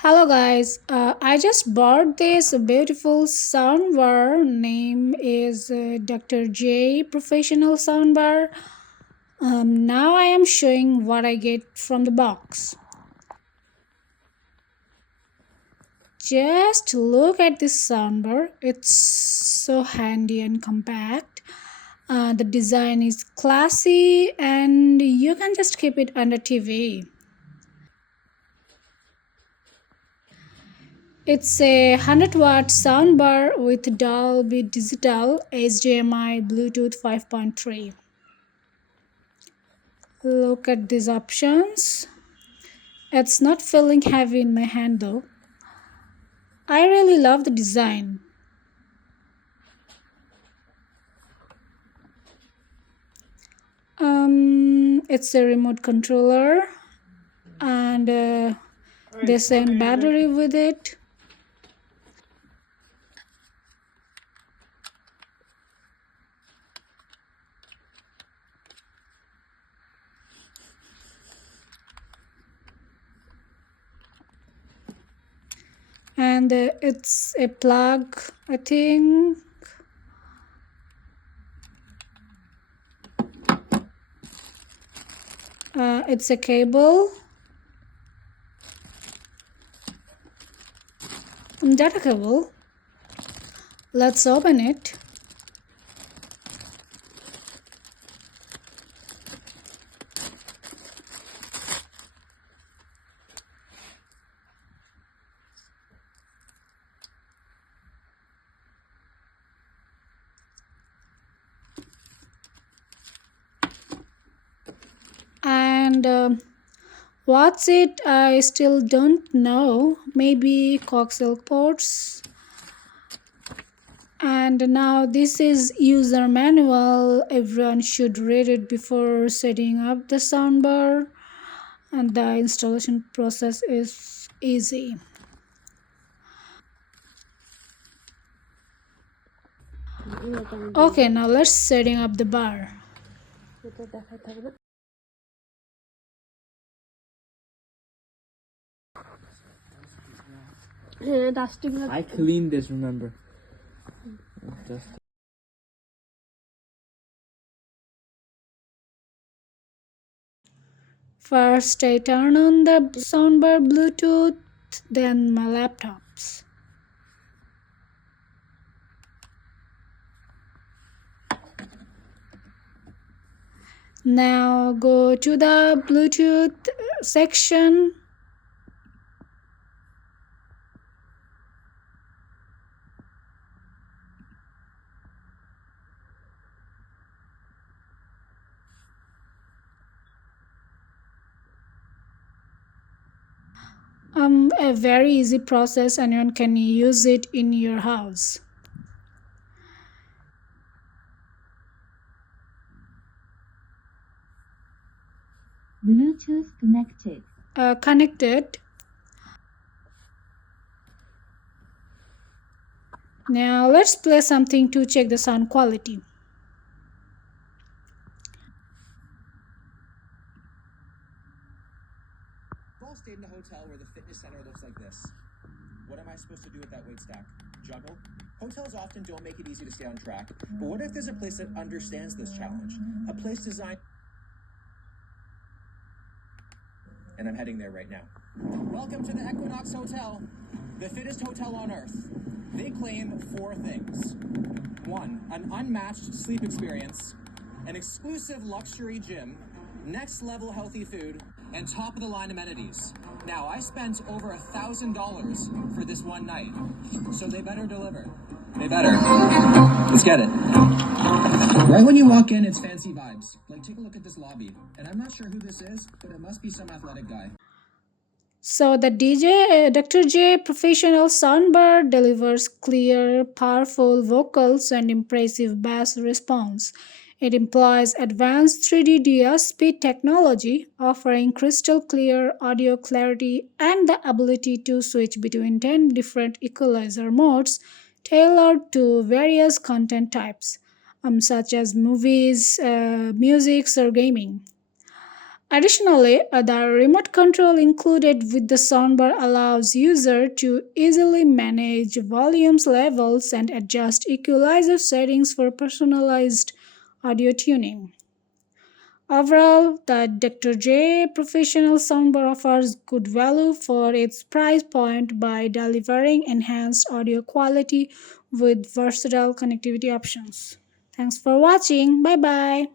Hello guys, I just bought this beautiful soundbar. Name is DR.J Professional Soundbar. Now I am showing what I get from the box. Just look at this soundbar. It's so handy and compact. The design is classy and you can just keep it under TV. It's a 100-watt soundbar with Dolby Digital HDMI Bluetooth 5.3. Look at these options. It's not feeling heavy in my hand though. I really love the design. It's a remote controller and the same battery with it. And it's a plug, I think. It's a cable. Data cable. Let's open it. And what's it? I still don't know. Maybe coaxial ports. And now this is user manual. Everyone should read it before setting up the soundbar. And the installation process is easy. Okay, now let's setting up the bar. I cleaned this, remember? Just First, I turn on the soundbar Bluetooth, then my laptops. Now go to the Bluetooth section. A very easy process, anyone can use it in your house. Bluetooth connected. Connected. Now let's play something to check the sound quality. We've all stayed in a hotel where the fitness center looks like this. What am I supposed to do with that weight stack? Juggle? Hotels often don't make it easy to stay on track, but what if there's a place that understands this challenge? A place designed... And I'm heading there right now. Welcome to the Equinox Hotel, the fittest hotel on earth. They claim four things. One, an unmatched sleep experience, an exclusive luxury gym, next level healthy food, and top of the line amenities. Now, I spent over $1,000 for this one night, so they better deliver. They better. Let's get it. Right when you walk in, it's fancy vibes. Like, take a look at this lobby. And I'm not sure who this is, but it must be some athletic guy. So the DR.J Professional Soundbar delivers clear, powerful vocals and impressive bass response. It employs advanced 3D DSP technology, offering crystal clear audio clarity and the ability to switch between 10 different equalizer modes tailored to various content types, such as movies, music, or gaming. Additionally, the remote control included with the soundbar allows user to easily manage volumes levels and adjust equalizer settings for personalized audio tuning. Overall, the Dr. J Professional Soundbar offers good value for its price point by delivering enhanced audio quality with versatile connectivity options. Thanks for watching. Bye bye.